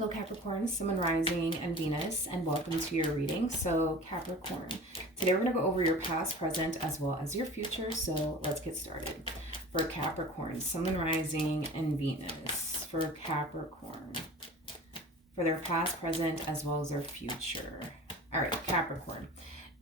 Hello Capricorn, Sun, Moon, Rising, and Venus, and welcome to your reading. So Capricorn, today we're going to go over your past, present, as well as your future. So let's get started. For Capricorn, Sun, Moon, Rising, and Venus. For Capricorn, for their past, present, as well as their future. All right, Capricorn.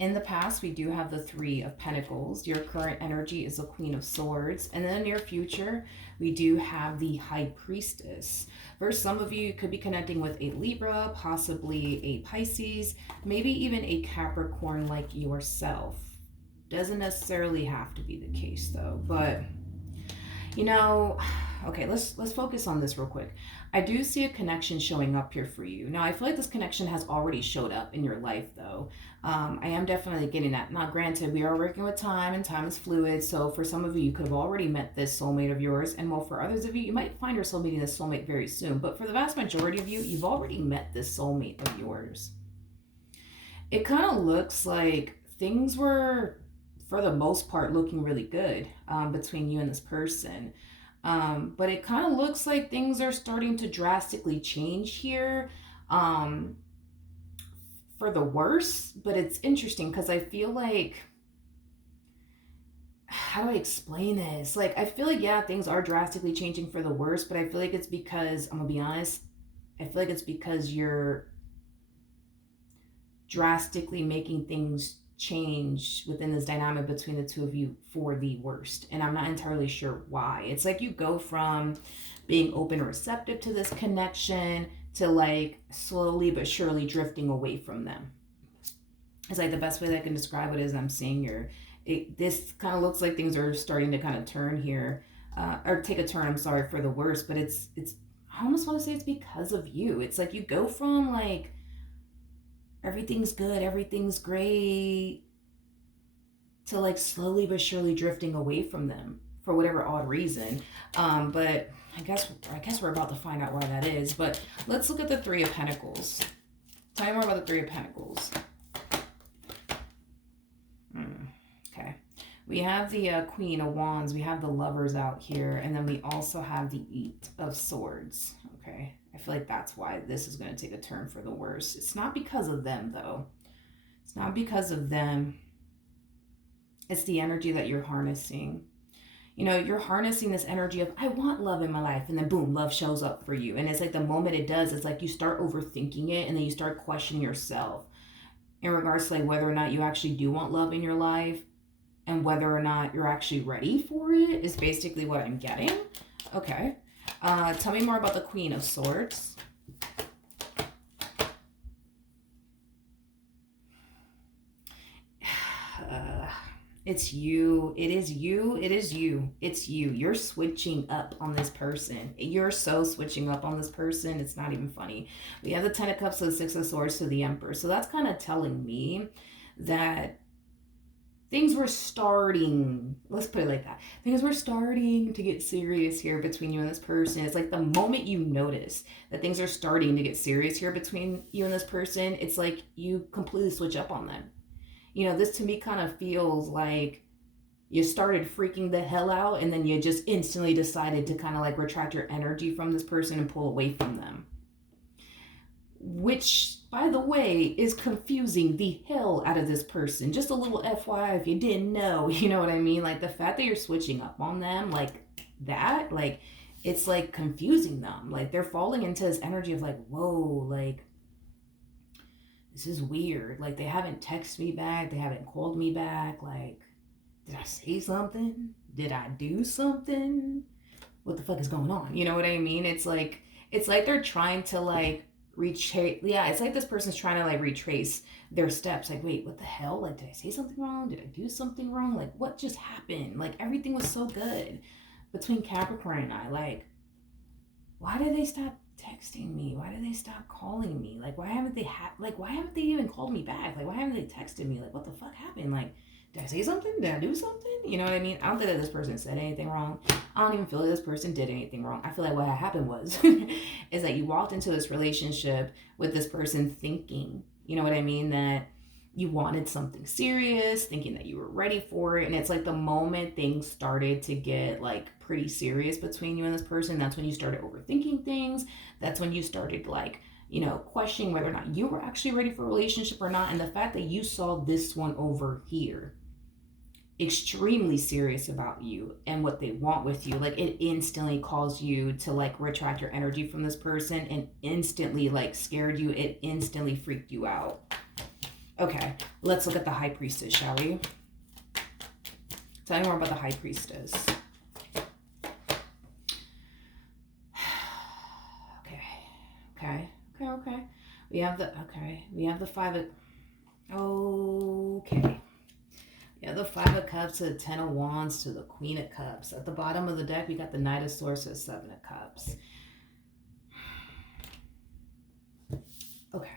In the past, we do have the Three of Pentacles. Your current energy is the Queen of Swords. And in the near future, we do have the High Priestess. For some of you, you could be connecting with a Libra, possibly a Pisces, maybe even a Capricorn like yourself. Doesn't necessarily have to be the case though, but you know, okay, let's focus on this real quick. I do see a connection showing up here for you. Now, I feel like this connection has already showed up in your life, though. I am definitely getting that. Now, granted, we are working with time, and time is fluid. So for some of you, you could have already met this soulmate of yours. And well, for others of you, you might find yourself meeting this soulmate very soon. But for the vast majority of you, you've already met this soulmate of yours. It kind of looks like things were, for the most part, looking really good between you and this person. But it kind of looks like things are starting to drastically change here for the worse. But it's interesting because I feel like, how do I explain this? Like, I feel like, yeah, things are drastically changing for the worse, but I feel like it's because, I'm gonna be honest, I feel like it's because you're drastically making things change within this dynamic between the two of you for the worst. And I'm not entirely sure why. It's like you go from being open and receptive to this connection to like slowly but surely drifting away from them. It's like the best way that I can describe it is I'm seeing this kind of looks like things are starting to kind of turn here, or take a turn, I'm sorry, for the worst, but it's I almost want to say it's because of you. It's like you go from like everything's good, everything's great, to like slowly but surely drifting away from them for whatever odd reason. But I guess we're about to find out why that is. But let's look at the Three of Pentacles. Tell me more about the Three of Pentacles. Okay. We have the Queen of Wands. We have the Lovers out here. And then we also have the Eight of Swords. Okay. I feel like that's why this is going to take a turn for the worse. It's not because of them, though. It's not because of them. It's the energy that you're harnessing. You know, you're harnessing this energy of, I want love in my life. And then boom, love shows up for you. And it's like the moment it does, it's like you start overthinking it. And then you start questioning yourself in regards to like whether or not you actually do want love in your life. And whether or not you're actually ready for it is basically what I'm getting. Okay. Tell me more about the Queen of Swords. It's you. It is you. It is you. It's you. You're switching up on this person. You're so switching up on this person. It's not even funny. We have the Ten of Cups to the Six of Swords to the Emperor. So that's kind of telling me that things were starting, let's put it like that. Things were starting to get serious here between you and this person. It's like the moment you notice that things are starting to get serious here between you and this person, it's like you completely switch up on them. You know, this to me kind of feels like you started freaking the hell out and then you just instantly decided to kind of like retract your energy from this person and pull away from them. Which, by the way, is confusing the hell out of this person. Just a little FYI if you didn't know, you know what I mean? Like the fact that you're switching up on them like that, like it's like confusing them. Like they're falling into this energy of like, whoa, like this is weird. Like they haven't texted me back. They haven't called me back. Like, did I say something? Did I do something? What the fuck is going on? You know what I mean? It's like they're trying to like it's like this person's trying to like retrace their steps. Like, wait, what the hell? Like, did I say something wrong? Did I do something wrong? Like, what just happened? Like, everything was so good between Capricorn and I. Like, why did they stop texting me? Why did they stop calling me? Like, why haven't they even called me back? Like, why haven't they texted me? Like, what the fuck happened? Like, did I say something? Did I do something? You know what I mean? I don't think that this person said anything wrong. I don't even feel like this person did anything wrong. I feel like what happened was is that you walked into this relationship with this person thinking, you know what I mean, that you wanted something serious, thinking that you were ready for it. And it's like the moment things started to get like pretty serious between you and this person, that's when you started overthinking things. That's when you started like you know, questioning whether or not you were actually ready for a relationship or not. And the fact that you saw this one over here extremely serious about you and what they want with you, like it instantly calls you to like retract your energy from this person, and instantly like scared you. It instantly freaked you out. Okay, let's look at the High Priestess, shall we? Tell me more about the High Priestess. Okay. We have the Five of... Okay. Yeah, the Five of Cups to the Ten of Wands to the Queen of Cups. At the bottom of the deck, we got the Knight of Swords to the Seven of Cups. Okay.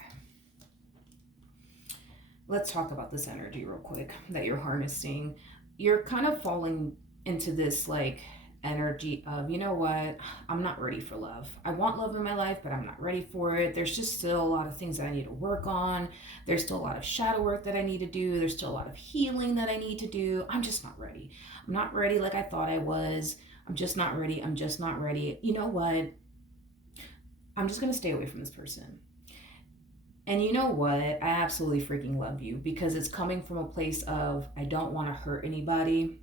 Let's talk about this energy real quick that you're harnessing. You're kind of falling into this like energy of, you know what, I'm not ready for love. I want love in my life, but I'm not ready for it. There's just still a lot of things that I need to work on. There's still a lot of shadow work that I need to do. There's still a lot of healing that I need to do. I'm just not ready. I'm not ready like I thought I was. I'm just not ready. I'm just not ready. You know what? I'm just going to stay away from this person. And you know what? I absolutely freaking love you, because it's coming from a place of, I don't want to hurt anybody.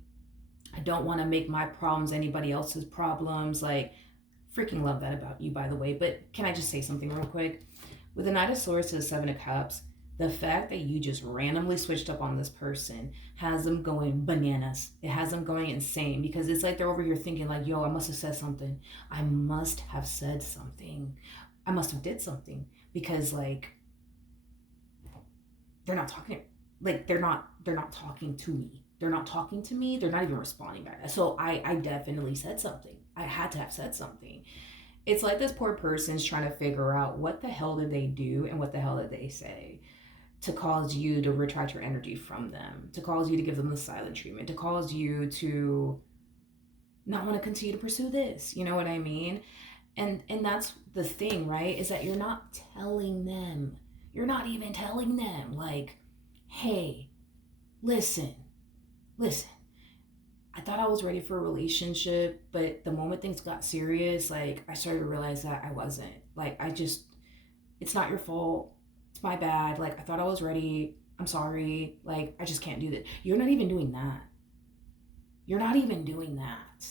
I don't want to make my problems anybody else's problems. Like, freaking love that about you, by the way. But can I just say something real quick? With the Knight of Swords to the Seven of Cups, the fact that you just randomly switched up on this person has them going bananas. It has them going insane, because it's like they're over here thinking like, yo, I must have said something. I must have said something. I must have did something, because like they're not talking, like they're not talking to me. They're not talking to me. They're not even responding back. So I definitely said something. I had to have said something. It's like this poor person's trying to figure out what the hell did they do and what the hell did they say to cause you to retract your energy from them, to cause you to give them the silent treatment, to cause you to not want to continue to pursue this. You know what I mean? And that's the thing, right? Is that you're not telling them. You're not even telling them like, hey, listen, I thought I was ready for a relationship, but the moment things got serious, like I started to realize that I wasn't. Like it's not your fault. It's my bad. Like I thought I was ready. I'm sorry. Like I just can't do that. You're not even doing that. You're not even doing that.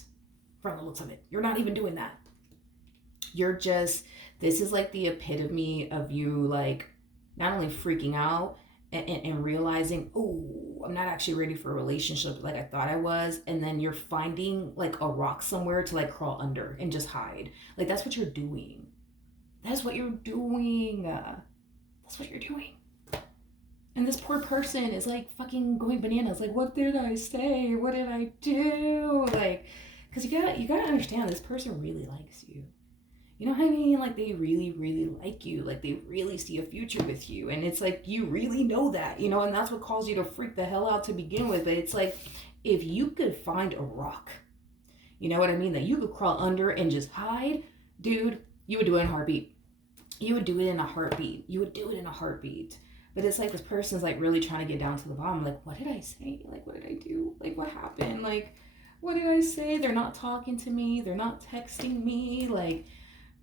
From the looks of it, you're not even doing that. You're just, this is like the epitome of you like not only freaking out and realizing, oh, I'm not actually ready for a relationship like I thought I was. And then you're finding like a rock somewhere to like crawl under and just hide. Like that's what you're doing. That's what you're doing. That's what you're doing. And this poor person is like fucking going bananas. Like, what did I say? What did I do? Like, because you gotta understand, this person really likes you. You know what I mean? Like they really, really like you. Like they really see a future with you. And it's like, you really know that, you know, and that's what caused you to freak the hell out to begin with. But it's like, if you could find a rock, you know what I mean, that you could crawl under and just hide, dude, you would do it in a heartbeat. You would do it in a heartbeat. You would do it in a heartbeat. But it's like this person's like really trying to get down to the bottom. Like, what did I say? Like, what did I do? Like, what happened? Like, what did I say? They're not talking to me. They're not texting me. Like,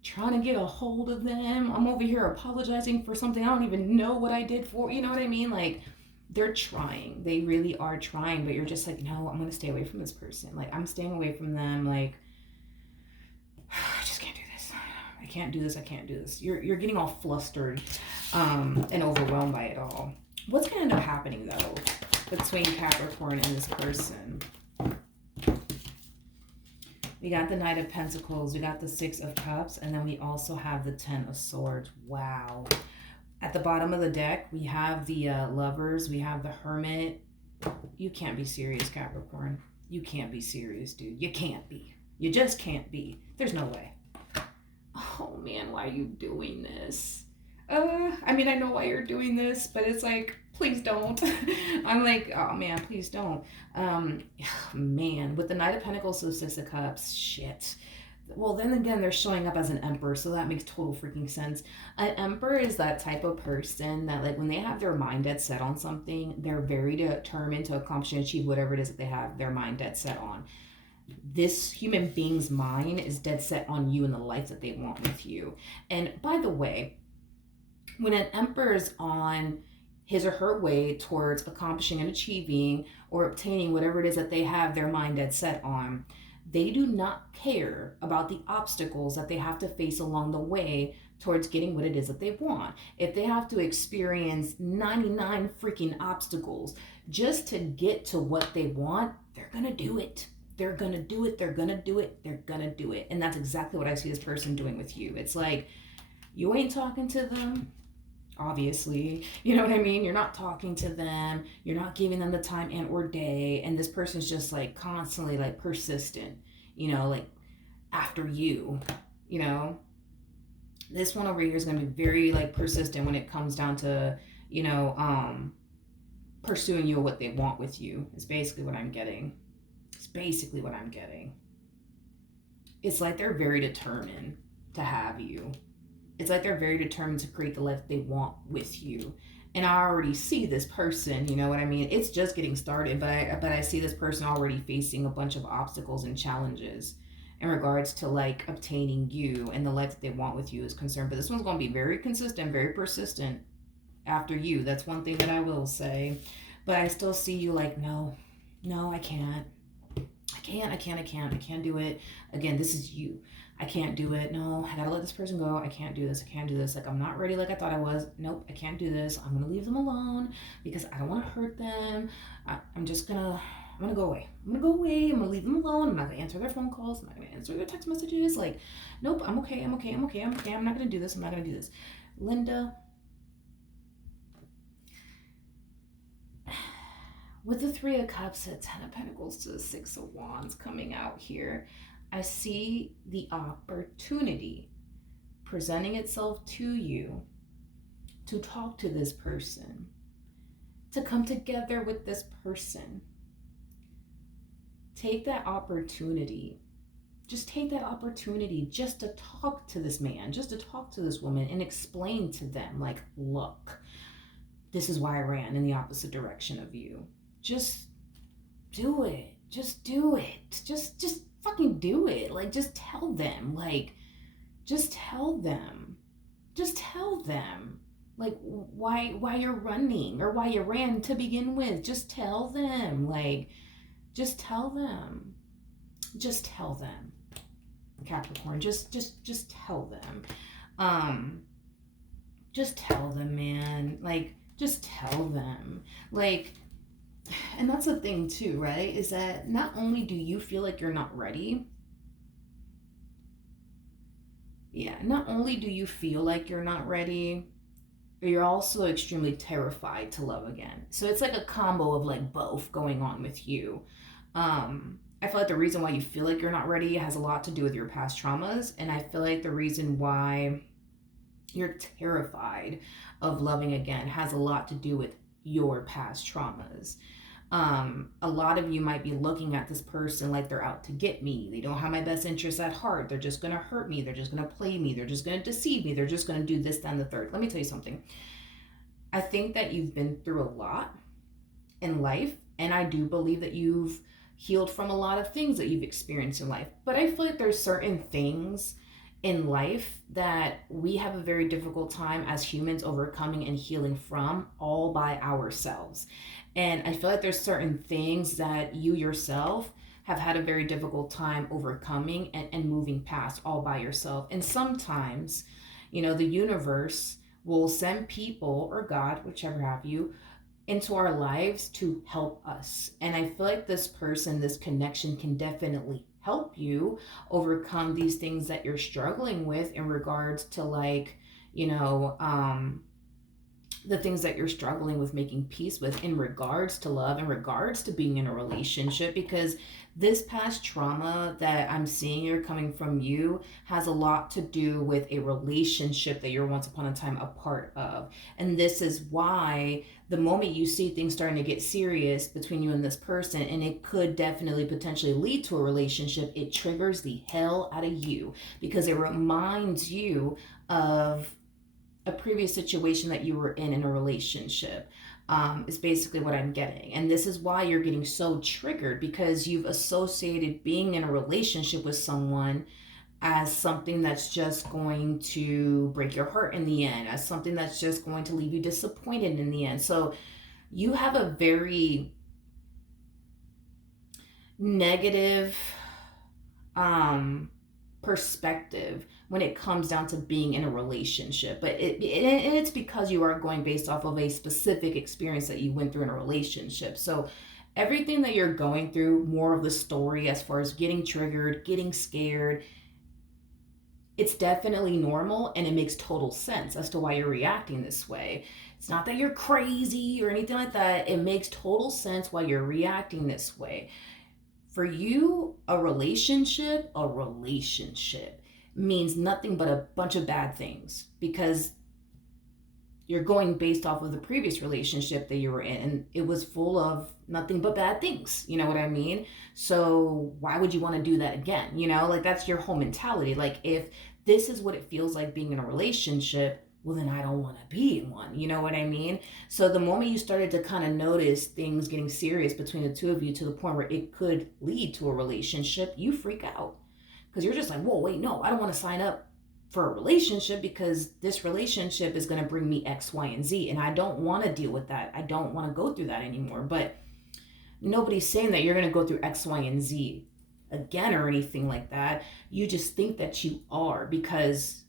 trying to get a hold of them. I'm over here apologizing for something I don't even know what I did for. You know what I mean? Like, they're trying. They really are trying. But you're just like, no, I'm going to stay away from this person. Like, I'm staying away from them. Like, I just can't do this. I can't do this. I can't do this. You're getting all flustered and overwhelmed by it all. What's going to end up happening, though, between Capricorn and this person? We got the Knight of Pentacles, we got the Six of Cups, and then we also have the Ten of Swords. Wow. At the bottom of the deck, we have the Lovers, we have the Hermit. You can't be serious, Capricorn. You can't be serious, dude. You can't be. You just can't be. There's no way. Oh, man, why are you doing this? I mean, I know why you're doing this, but it's like, please don't. I'm like, oh man, please don't. Man, with the Knight of Pentacles to the Six of Cups, shit. Well, then again, they're showing up as an Emperor, so that makes total freaking sense. An Emperor is that type of person that, like, when they have their mind dead set on something, they're very determined to accomplish and achieve whatever it is that they have their mind dead set on. This human being's mind is dead set on you and the life that they want with you. And by the way, When an emperor is on his or her way towards accomplishing and achieving or obtaining whatever it is that they have their mind dead set on, they do not care about the obstacles that they have to face along the way towards getting what it is that they want. If they have to experience 99 freaking obstacles just to get to what they want, they're gonna do it. They're gonna do it. They're gonna do it. They're gonna do it. And that's exactly what I see this person doing with you. It's like, you ain't talking to them, obviously, you know what I mean? You're not talking to them, you're not giving them the time and or day, and this person's just like constantly like persistent, like after you, you know this one over here is going to be very like persistent when it comes down to pursuing you or what they want with you. It's basically what I'm getting. It's like they're very determined to have you. It's like they're very determined to create the life they want with you. And I already see this person, you know what I mean? It's just getting started, but I see this person already facing a bunch of obstacles and challenges in regards to like obtaining you and the life that they want with you is concerned. But this one's going to be very consistent, very persistent after you. That's one thing that I will say. But I still see you like, no, I can't. I can't do it. Again, this is you. I can't do it. No, I gotta let this person go. I can't do this. Like, I'm not ready like I thought I was. Nope, I can't do this. I'm gonna leave them alone because I don't want to hurt them. I'm gonna go away. I'm gonna leave them alone. I'm not gonna answer their phone calls. I'm not gonna answer their text messages. Like, nope, I'm okay. I'm not gonna do this. Linda, with the Three of Cups, a Ten of Pentacles to the Six of Wands coming out here, I see the opportunity presenting itself to you to talk to this person, to come together with this person. Take that opportunity. Just take that opportunity just to talk to this man, just to talk to this woman and explain to them, like, look, this is why I ran in the opposite direction of you. Just do it. Just fucking do it. Like, just tell them. Like, like why you're running or why you ran to begin with. Just tell them. Like, just tell them. Capricorn, just tell them. Just tell them, man. Like, just tell them. Like, and that's the thing too, right? Is that not only do you feel like you're not ready, not only do you feel like you're not ready, but you're also extremely terrified to love again. So it's like a combo of like both going on with you. I feel like the reason why you feel like you're not ready has a lot to do with your past traumas. And I feel like the reason why you're terrified of loving again has a lot to do with your past traumas. A lot of you might be looking at this person like they're out to get me. They don't have my best interests at heart. They're just going to hurt me. They're just going to play me. They're just going to deceive me. They're just going to do this, that, and the third. Let me tell you something. I think that you've been through a lot in life, and I do believe that you've healed from a lot of things that you've experienced in life. But I feel like there's certain things in life that we have a very difficult time as humans overcoming and healing from all by ourselves. And I feel like there's certain things that you yourself have had a very difficult time overcoming and moving past all by yourself. And sometimes, the universe will send people or God, whichever have you, into our lives to help us. And I feel like this person, this connection can definitely help you overcome these things that you're struggling with in regards to like, the things that you're struggling with making peace with in regards to love, in regards to being in a relationship, because this past trauma that I'm seeing here coming from you has a lot to do with a relationship that you're once upon a time a part of. And this is why the moment you see things starting to get serious between you and this person, and it could definitely potentially lead to a relationship, it triggers the hell out of you because it reminds you of a previous situation that you were in a relationship, is basically what I'm getting. And this is why you're getting so triggered, because you've associated being in a relationship with someone as something that's just going to break your heart in the end, as something that's just going to leave you disappointed in the end. So you have a very negative um perspective when it comes down to being in a relationship, but it's because you are going based off of a specific experience that you went through in a relationship. So everything that you're going through, more of the story as far as getting triggered, getting scared, it's definitely normal, and it makes total sense as to why you're reacting this way. It's not that you're crazy or anything like that. It makes total sense why you're reacting this way. For you, a relationship means nothing but a bunch of bad things, because you're going based off of the previous relationship that you were in, and it was full of nothing but bad things. You know what I mean? So why would you want to do that again? Like, that's your whole mentality. Like, if this is what it feels like being in a relationship, well, then I don't want to be in one. You know what I mean? So the moment you started to kind of notice things getting serious between the two of you to the point where it could lead to a relationship, you freak out, because you're just like, whoa, wait, no, I don't want to sign up for a relationship, because this relationship is going to bring me X, Y, and Z, and I don't want to deal with that. I don't want to go through that anymore. But nobody's saying that you're going to go through X, Y, and Z again or anything like that. You just think that you are, because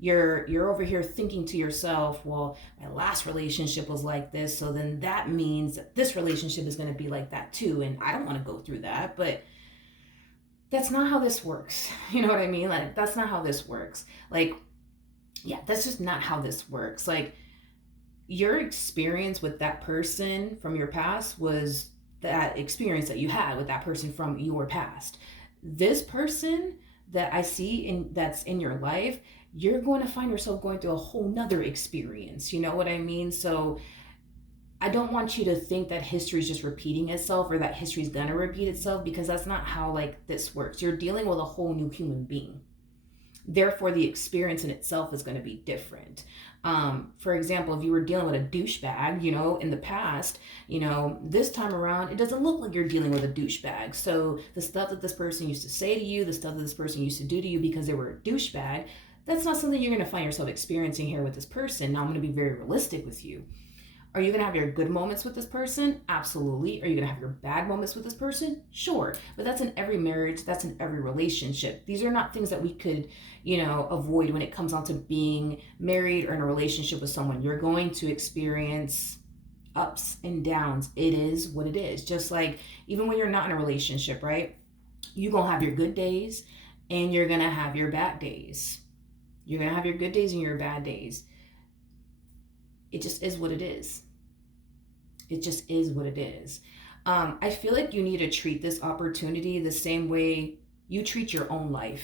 you're over here thinking to yourself, well, my last relationship was like this, so then that means that this relationship is going to be like that too, and I don't want to go through that. But that's not how this works. You know what I mean? Like, that's not how this works. Like, yeah, that's just not how this works. Like, your experience with that person from your past was that experience that you had with that person from your past. This person that I see in that's in your life, you're going to find yourself going through a whole nother experience. You know what I mean? So I don't want you to think that history is just repeating itself, or that history is gonna repeat itself, because that's not how, like, this works. You're dealing with a whole new human being. Therefore, the experience in itself is going to be different. For example, if you were dealing with a douchebag, in the past, this time around, it doesn't look like you're dealing with a douchebag. So the stuff that this person used to say to you, the stuff that this person used to do to you because they were a douchebag, that's not something you're going to find yourself experiencing here with this person. Now, I'm going to be very realistic with you. Are you going to have your good moments with this person? Absolutely. Are you going to have your bad moments with this person? Sure. But that's in every marriage. That's in every relationship. These are not things that we could, avoid when it comes on to being married or in a relationship with someone. You're going to experience ups and downs. It is what it is. Just like even when you're not in a relationship, right? You're going to have your good days and you're going to have your bad days. You're going to have your good days and your bad days. It just is what it is. It just is what it is. I feel like you need to treat this opportunity the same way you treat your own life.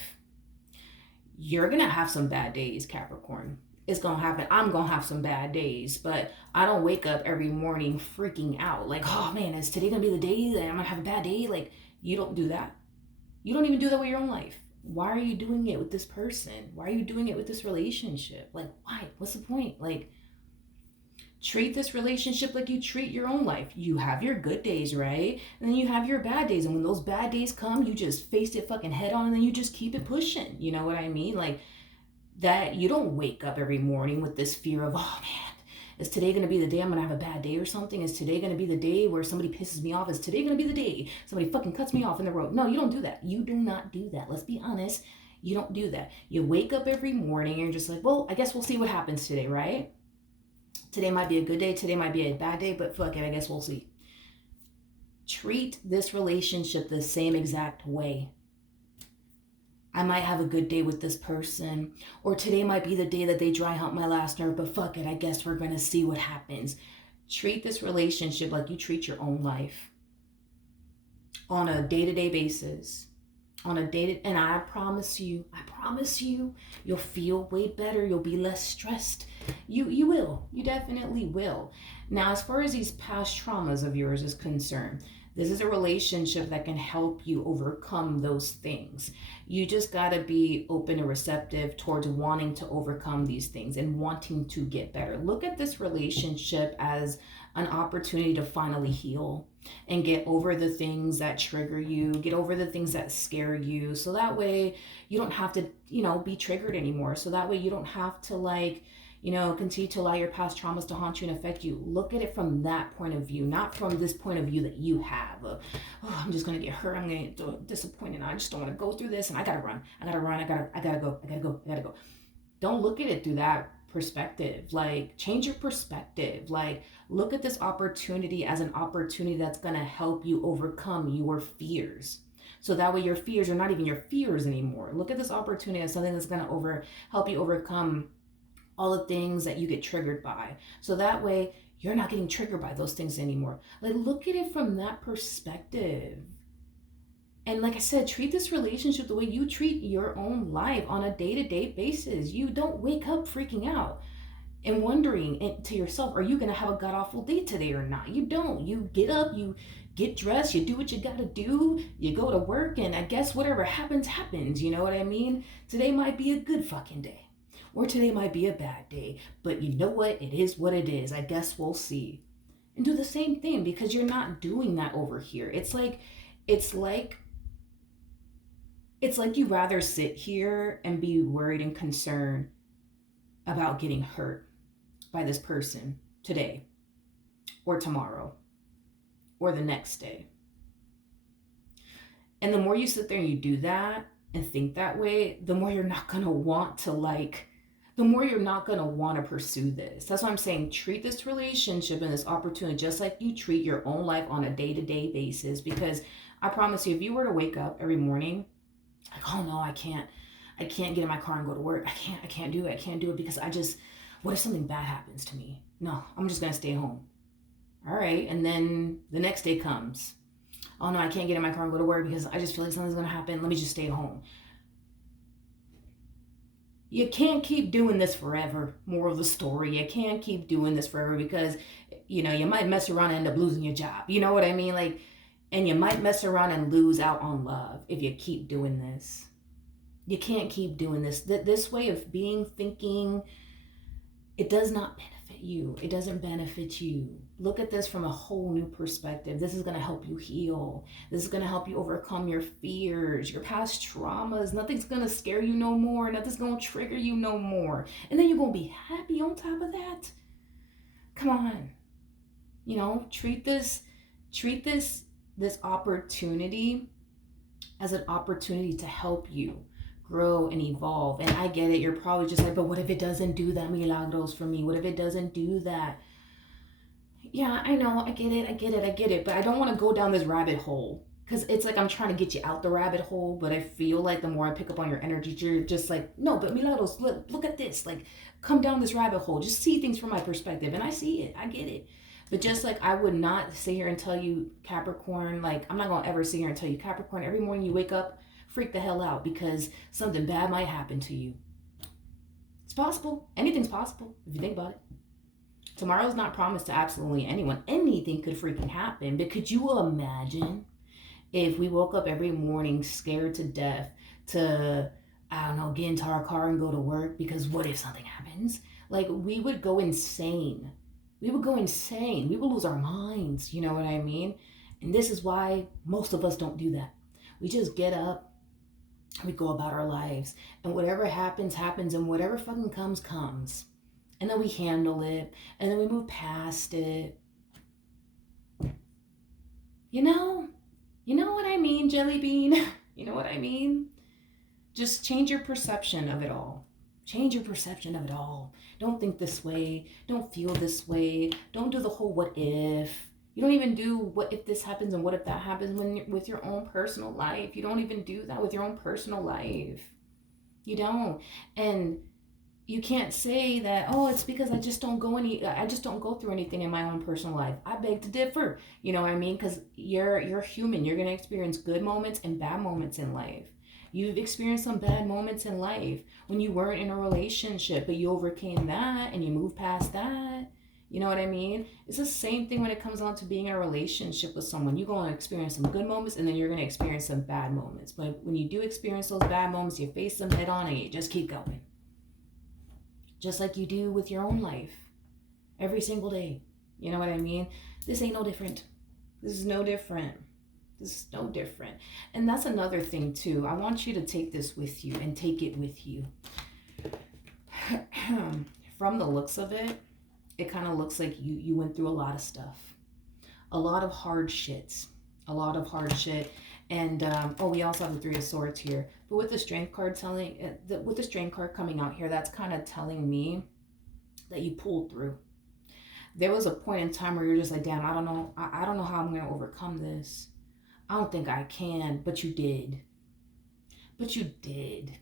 You're going to have some bad days, Capricorn. It's going to happen. I'm going to have some bad days, but I don't wake up every morning freaking out like, oh man, is today going to be the day that I'm going to have a bad day? Like, you don't do that. You don't even do that with your own life. Why are you doing it with this person? Why are you doing it with this relationship? Like, why? What's the point? Like, treat this relationship like you treat your own life. You have your good days, right? And then you have your bad days. And when those bad days come, you just face it fucking head on, and then you just keep it pushing. You know what I mean? Like, that you don't wake up every morning with this fear of, oh man, is today going to be the day I'm going to have a bad day or something? Is today going to be the day where somebody pisses me off? Is today going to be the day somebody fucking cuts me off in the road? No, you don't do that. You do not do that. Let's be honest. You don't do that. You wake up every morning and you're just like, well, I guess we'll see what happens today, right? Today might be a good day. Today might be a bad day, but fuck it. I guess we'll see. Treat this relationship the same exact way. I might have a good day with this person, or today might be the day that they dry hump my last nerve, but fuck it. I guess we're going to see what happens. Treat this relationship like you treat your own life on a day-to-day basis. And I promise you, you'll feel way better. You'll be less stressed. You will. You definitely will. Now, as far as these past traumas of yours is concerned, this is a relationship that can help you overcome those things. You just got to be open and receptive towards wanting to overcome these things and wanting to get better. Look at this relationship as an opportunity to finally heal. and get over the things that trigger you, get over the things that scare you. So that way you don't have to, be triggered anymore. So that way you don't have to continue to allow your past traumas to haunt you and affect you. Look at it from that point of view, not from this point of view that you have. I'm just going to get hurt. I'm going to get disappointed. I just don't want to go through this and I got to run. I got to go. Don't look at it through that perspective. Like, change your perspective. Like, look at this opportunity as an opportunity that's going to help you overcome your fears. So that way your fears are not even your fears anymore. Look at this opportunity as something that's going to help you overcome all the things that you get triggered by. So that way you're not getting triggered by those things anymore. Like, look at it from that perspective. And like I said, treat this relationship the way you treat your own life on a day-to-day basis. You don't wake up freaking out and wondering to yourself, are you going to have a god-awful day today or not? You don't. You get up, you get dressed, you do what you got to do, you go to work, and I guess whatever happens, happens. You know what I mean? Today might be a good fucking day, or today might be a bad day. But you know what? It is what it is. I guess we'll see. And do the same thing, because you're not doing that over here. It's like you rather sit here and be worried and concerned about getting hurt by this person today or tomorrow or the next day. And the more you sit there and you do that and think that way, the more you're not going to want to pursue this. That's why I'm saying, treat this relationship and this opportunity just like you treat your own life on a day-to-day basis. Because I promise you, if you were to wake up every morning like, oh no, I can't get in my car and go to work. I can't do it because what if something bad happens to me? No, I'm just going to stay home. All right. And then the next day comes. Oh no, I can't get in my car and go to work because I just feel like something's going to happen. Let me just stay home. You can't keep doing this forever. Moral of the story. You can't keep doing this forever because, you might mess around and end up losing your job. You know what I mean? Like, and you might mess around and lose out on love if you keep doing this. You can't keep doing this. This way of thinking, it does not benefit you. It doesn't benefit you. Look at this from a whole new perspective. This is going to help you heal. This is going to help you overcome your fears, your past traumas. Nothing's going to scare you no more. Nothing's going to trigger you no more. And then you're going to be happy on top of that. Come on. Treat this opportunity as an opportunity to help you grow and evolve. And I get it. You're probably just like, but what if it doesn't do that, milagros, for me? What if it doesn't do that? Yeah, I know. I get it. But I don't want to go down this rabbit hole, because it's like I'm trying to get you out the rabbit hole. But I feel like the more I pick up on your energy, you're just like, no, but milagros, look at this. Like, come down this rabbit hole. Just see things from my perspective. And I see it. I get it. But just like I would not sit here and tell you, Capricorn, like, I'm not going to ever sit here and tell you, Capricorn, every morning you wake up, freak the hell out because something bad might happen to you. It's possible. Anything's possible if you think about it. Tomorrow's not promised to absolutely anyone. Anything could freaking happen. But could you imagine if we woke up every morning scared to death to, I don't know, get into our car and go to work? Because what if something happens? Like, we would go insane. We would lose our minds. You know what I mean? And this is why most of us don't do that. We just get up, we go about our lives, and whatever happens, happens, and whatever fucking comes. And then we handle it, and then we move past it. You know what I mean, Jelly Bean? You know what I mean? Just change your perception of it all. Don't think this way. Don't feel this way. Don't do the whole what if. You don't even do what if this happens and what if that happens with your own personal life. You don't even do that with your own personal life. You don't. And you can't say that, oh, it's because I just don't go through anything in my own personal life. I beg to differ. You know what I mean? Because you're human. You're going to experience good moments and bad moments in life. You've experienced some bad moments in life when you weren't in a relationship, but you overcame that and you moved past that. You know what I mean? It's the same thing when it comes down to being in a relationship with someone. You're going to experience some good moments and then you're going to experience some bad moments. But when you do experience those bad moments, you face them head on and you just keep going. Just like you do with your own life every single day. You know what I mean? This ain't no different. This is no different. This is no different. And that's another thing too. I want you to take this with you and take it with you. From the looks of it, it kind of looks like you went through a lot of stuff. A lot of hard shit. A lot of hard shit. And we also have the Three of Swords here. But with the Strength card with the Strength card coming out here, that's kind of telling me that you pulled through. There was a point in time where you're just like, damn, I don't know how I'm going to overcome this. I don't think I can, but you did. But you did.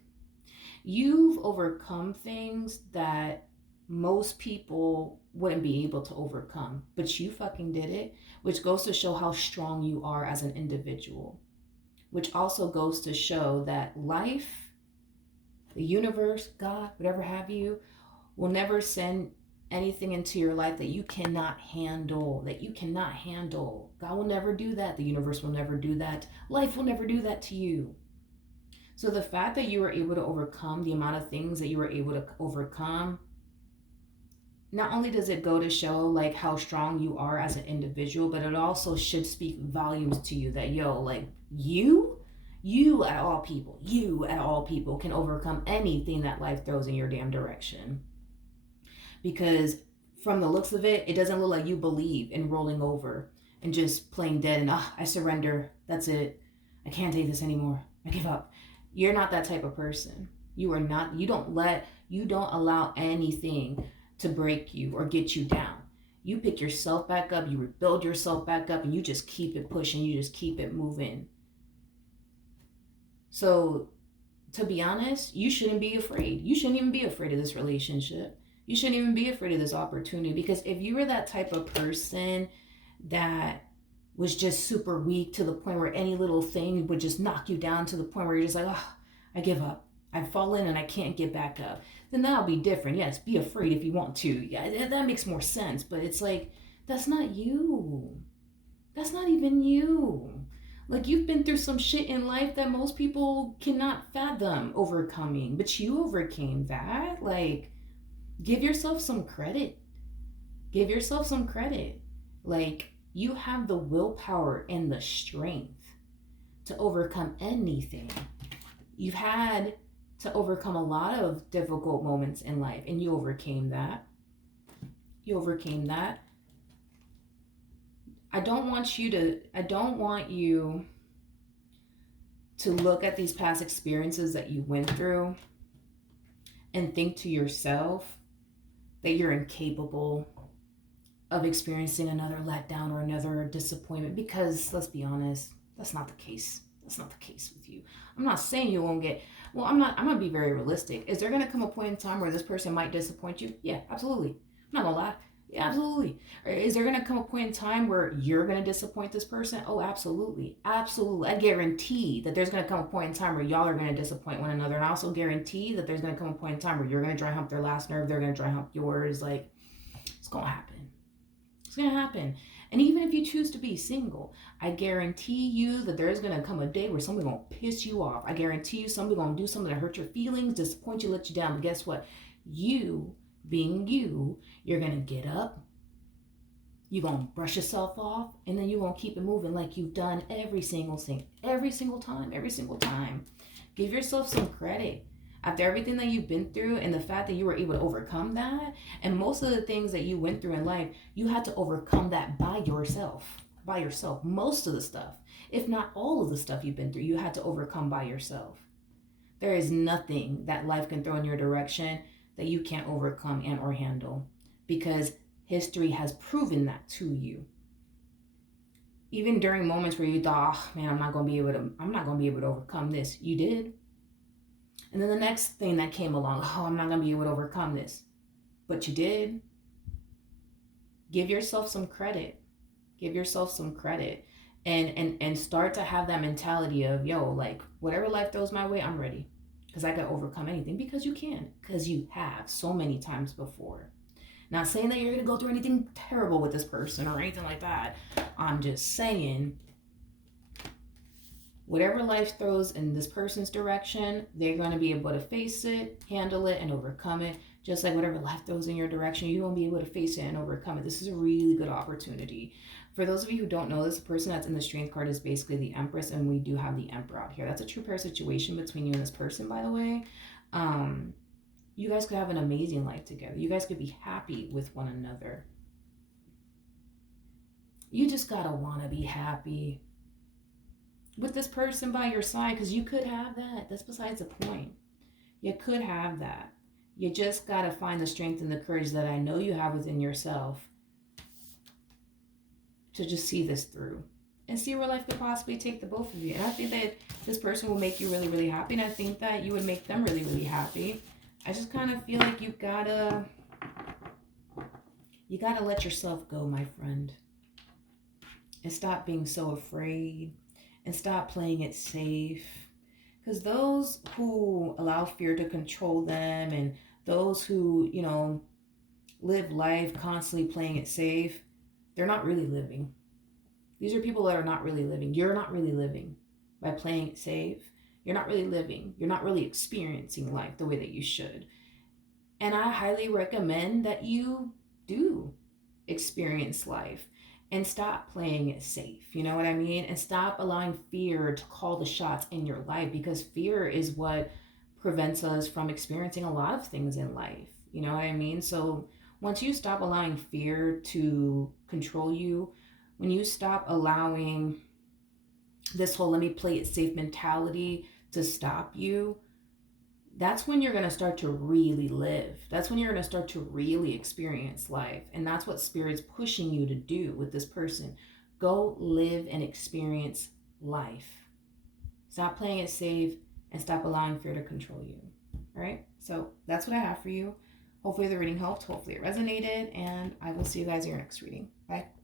You've overcome things that most people wouldn't be able to overcome, but you fucking did it, which goes to show how strong you are as an individual, which also goes to show that life, the universe, God, whatever have you, will never send anything into your life that you cannot handle, God will never do that. The universe will never do that. Life will never do that to you. So the fact that you were able to overcome the amount of things that you were able to overcome, not only does it go to show like how strong you are as an individual, but it also should speak volumes to you that, yo, like you at all people can overcome anything that life throws in your damn direction. Because from the looks of it, it doesn't look like you believe in rolling over and just playing dead and I surrender. That's it. I can't take this anymore. I give up. You're not that type of person. You are not. You don't allow anything to break you or get you down. You pick yourself back up, you rebuild yourself back up, and you just keep it pushing, you just keep it moving. So to be honest, you shouldn't be afraid. You shouldn't even be afraid of this relationship. You shouldn't even be afraid of this opportunity, because if you were that type of person that was just super weak to the point where any little thing would just knock you down to the point where you're just like, oh, I give up. I've fallen and I can't get back up. Then that'll be different. Yes, be afraid if you want to. Yeah, that makes more sense. But it's like, that's not you. That's not even you. Like, you've been through some shit in life that most people cannot fathom overcoming. But you overcame that. Like, give yourself some credit. Give yourself some credit. Like, you have the willpower and the strength to overcome anything. You've had to overcome a lot of difficult moments in life, and you overcame that. I don't want you to look at these past experiences that you went through and think to yourself that you're incapable of experiencing another letdown or another disappointment, because let's be honest, that's not the case. That's not the case with you. I'm not saying you won't get, I'm going to be very realistic. Is there going to come a point in time where this person might disappoint you? Yeah, absolutely. I'm not going to lie. Yeah, absolutely. Or is there going to come a point in time where you're going to disappoint this person? Oh, absolutely. Absolutely. I guarantee that there's going to come a point in time where y'all are going to disappoint one another. And I also guarantee that there's going to come a point in time where you're going to dry hump their last nerve. They're going to dry hump yours. Like, it's going to happen. It's going to happen. And even if you choose to be single, I guarantee you that there's going to come a day where somebody's going to piss you off. I guarantee you somebody's going to do something to hurt your feelings, disappoint you, let you down. But guess what? You, being you, you're going to get up. You're going to brush yourself off. And then you're going to keep it moving like you've done every single time. Give yourself some credit. After everything that you've been through and the fact that you were able to overcome that, and most of the things that you went through in life, you had to overcome that by yourself. Most of the stuff, if not all of the stuff you've been through, you had to overcome by yourself. There is nothing that life can throw in your direction that you can't overcome and or handle, because history has proven that to you. Even during moments where you thought, oh, man, I'm not going to be able to overcome this. You did. And then the next thing that came along, oh, I'm not going to be able to overcome this. But you did. Give yourself some credit. And start to have that mentality of, yo, like, whatever life throws my way, I'm ready. Because I can overcome anything. Because you can. Because you have so many times before. Not saying that you're going to go through anything terrible with this person or anything like that. I'm just saying, whatever life throws in this person's direction, they're going to be able to face it, handle it, and overcome it Just like whatever life throws in your direction, you won't be able to face it and overcome it. This is a really good opportunity. For those of you who don't know this, the person that's in the Strength card is basically the Empress, and we do have the Emperor out here. That's a true pair situation between you and this person, by the way. You guys could have an amazing life together. You guys could be happy with one another. You just gotta wanna be happy with this person by your side, because you could have that. That's besides the point. You could have that. You just got to find the strength and the courage that I know you have within yourself to just see this through and see where life could possibly take the both of you. And I think that this person will make you really, really happy. And I think that you would make them really, really happy. I just kind of feel like you gotta let yourself go, my friend. And stop being so afraid. And stop playing it safe. Because those who allow fear to control them, and those who, live life constantly playing it safe, they're not really living. These are people that are not really living. You're not really living by playing it safe. You're not really living. You're not really experiencing life the way that you should. And I highly recommend that you do experience life. And stop playing it safe. You know what I mean? And stop allowing fear to call the shots in your life, because fear is what prevents us from experiencing a lot of things in life. You know what I mean? So once you stop allowing fear to control you, when you stop allowing this whole let me play it safe mentality to stop you, that's when you're going to start to really live. That's when you're going to start to really experience life. And that's what Spirit's pushing you to do with this person. Go live and experience life. Stop playing it safe and stop allowing fear to control you. All right? So that's what I have for you. Hopefully the reading helped. Hopefully it resonated. And I will see you guys in your next reading. Bye.